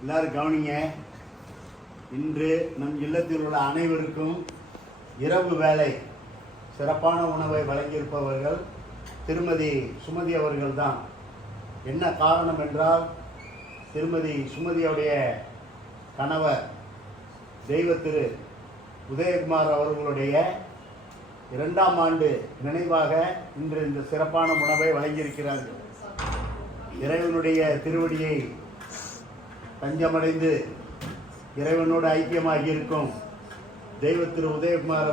எல்லாரும் கவனிங்க. இன்று நம் இல்லத்தில் உள்ள அனைவருக்கும் இரவு வேலை சிறப்பான உணவை வழங்கியிருப்பவர்கள் திருமதி சுமதி அவர்கள் தான். என்ன காரணம் என்றால், திருமதி சுமதியுடைய கணவர் தெய்வ திரு உதயகுமார் அவர்களுடைய 2ஆம் ஆண்டு நினைவாக இன்று இந்த சிறப்பான உணவை வழங்கியிருக்கிறார்கள். இறைவனுடைய திருவடியை தஞ்சமடைந்து இறைவனோடு ஐக்கியமாகி இருக்கும் தெய்வ திரு உதயகுமார்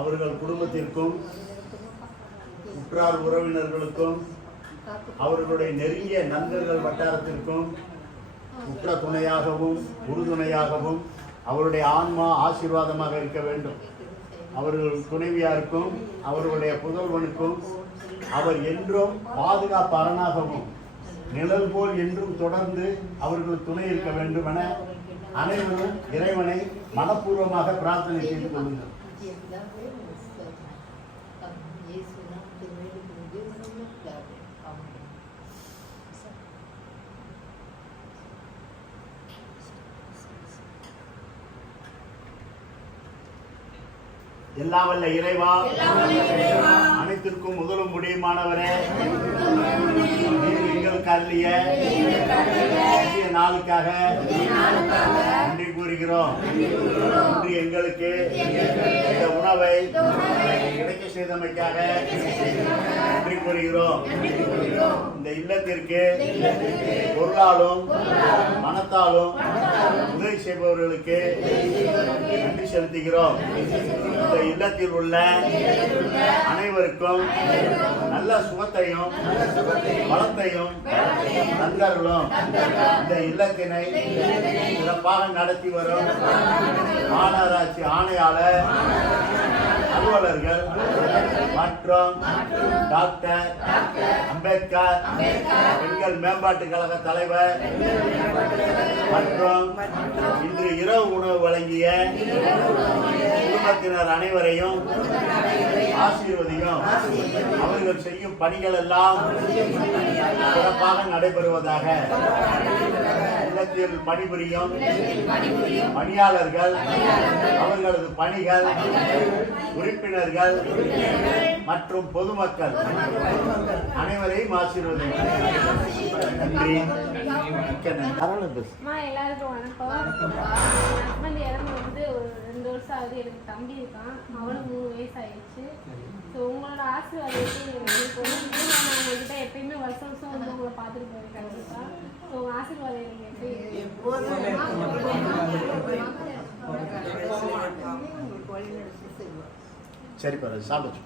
அவர்கள் குடும்பத்திற்கும் உற்றார் உறவினர்களுக்கும் அவர்களுடைய நெருங்கிய நண்பர்கள் வட்டாரத்திற்கும் உற்ற துணையாகவும் உறுதுணையாகவும் அவருடைய ஆன்மா ஆசீர்வாதமாக இருக்க வேண்டும். அவர்கள் துணைவியாருக்கும் அவர்களுடைய புதல்வனுக்கும் அவர் என்றும் பாதுகாப்பு அரணாகவும் நிழல் போல் என்றும் தொடர்ந்து அவர்கள் துணை இருக்க வேண்டும் என அனைவரும் இறைவனை மனப்பூர்வமாக பிரார்த்தனை செய்து கொள்ளுங்கள். எல்லாம் வல்ல இறைவா, அனைத்திற்கும் முதலும் முடியுமானவரே, எங்களுக்கு அருளிய நாளுக்காக நன்றி கூறுகிறோம். இன்று எங்களுக்கு இந்த உணவை கிடைக்க செய்தமைக்காக நன்றி கூறுகிறோம். இந்த இல்லத்திற்கு பொருளாலும் மனத்தாலும் உதவி செய்பவர்களுக்கு நன்றி செலுத்துகிறோம். இந்த இல்லத்தில் உள்ள அனைவருக்கும் நல்ல சுகத்தையும் வளத்தையும் நண்பர்களும் இந்த இல்லத்தினை சிறப்பாக நடத்தி வரும் மாநகராட்சி ஆணையாளர், அலுவலர்கள் மற்றும் டாக்டர் அம்பேத்கர் பெண்கள் மேம்பாட்டு கழக தலைவர் மற்றும் இன்று இரவு உணவு வழங்கிய குடும்பத்தினர் அனைவரையும் ஆசீர்வதியும். அவர்கள் செய்யும் பணிகள் எல்லாம் சிறப்பாக நடைபெறுவதாக. இல்லத்தில் பணிபுரியும் பணியாளர்கள், அவர்களது பணிகள், உறுப்பினர்கள் மற்றும் பொதுமக்கள் அனைவரையும் ஆசீர்வதியும். நன்றி. எல்லாருக்கும் வணக்கம். ஹஸ்பண்ட் இறந்து வந்து ஒரு 2 வருஷம் ஆகுது. எனக்கு தம்பி இருக்கான், அவனுக்கு 3 வயசு ஆயிடுச்சு. ஸோ உங்களோட ஆசீர்வாதத்தை எனக்கு நான் உங்கள்கிட்ட எப்பயுமே வருஷம் வருஷம் வந்து உங்களை பார்த்துட்டு போவேன் கண்டிப்பாக. ஸோ உங்கள் ஆசீர்வாதம் எனக்கு சரி, சாப்பிடுங்க.